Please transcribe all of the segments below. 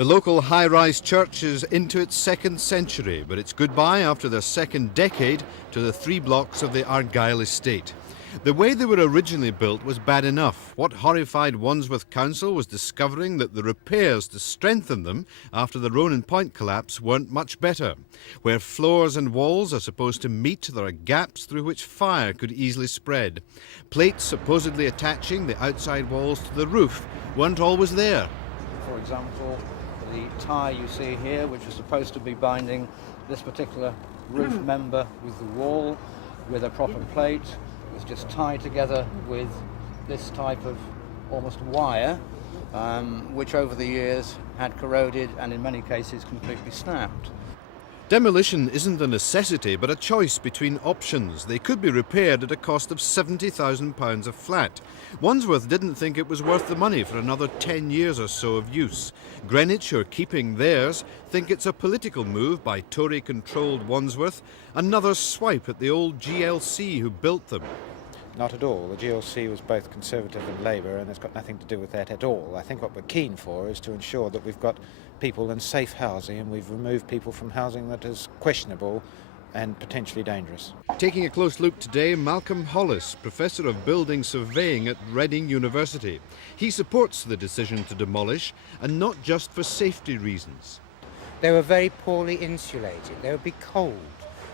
The local high-rise church is into its second century, but it's goodbye after their second decade to the 3 blocks of the Argyll estate. The way they were originally built was bad enough. What horrified Wandsworth Council was discovering that the repairs to strengthen them after the Ronan Point collapse weren't much better. Where floors and walls are supposed to meet, there are gaps through which fire could easily spread. Plates supposedly attaching the outside walls to the roof weren't always there. For example, the tie you see here, which is supposed to be binding this particular roof member with the wall with a proper plate, was just tied together with this type of almost wire, which over the years had corroded and in many cases completely snapped. Demolition isn't a necessity, but a choice between options. They could be repaired at a cost of £70,000 a flat. Wandsworth didn't think it was worth the money for another 10 years or so of use. Greenwich, who are keeping theirs, think it's a political move by Tory-controlled Wandsworth, another swipe at the old GLC who built them. Not at all. The GLC was both Conservative and Labour, and it's got nothing to do with that at all. I think what we're keen for is to ensure that we've got people in safe housing, and we've removed people from housing that is questionable and potentially dangerous. Taking a close look today, Malcolm Hollis, Professor of Building Surveying at Reading University. He supports the decision to demolish, and not just for safety reasons. They were very poorly insulated. They would be cold.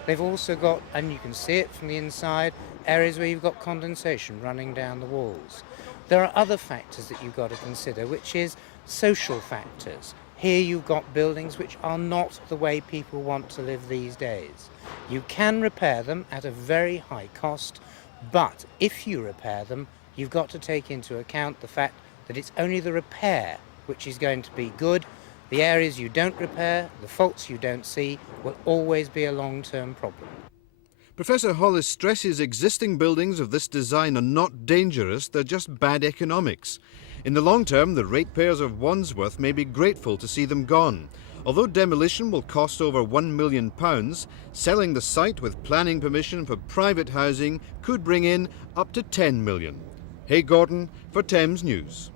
They've also got, and you can see it from the inside, areas where you've got condensation running down the walls. There are other factors that you've got to consider, which is social factors. Here you've got buildings which are not the way people want to live these days. You can repair them at a very high cost, but if you repair them, you've got to take into account the fact that it's only the repair which is going to be good. The areas you don't repair, the faults you don't see, will always be a long-term problem. Professor Hollis stresses existing buildings of this design are not dangerous, they're just bad economics. In the long term, the ratepayers of Wandsworth may be grateful to see them gone. Although demolition will cost over £1 million, selling the site with planning permission for private housing could bring in up to £10 million. Hay Gordon for Thames News.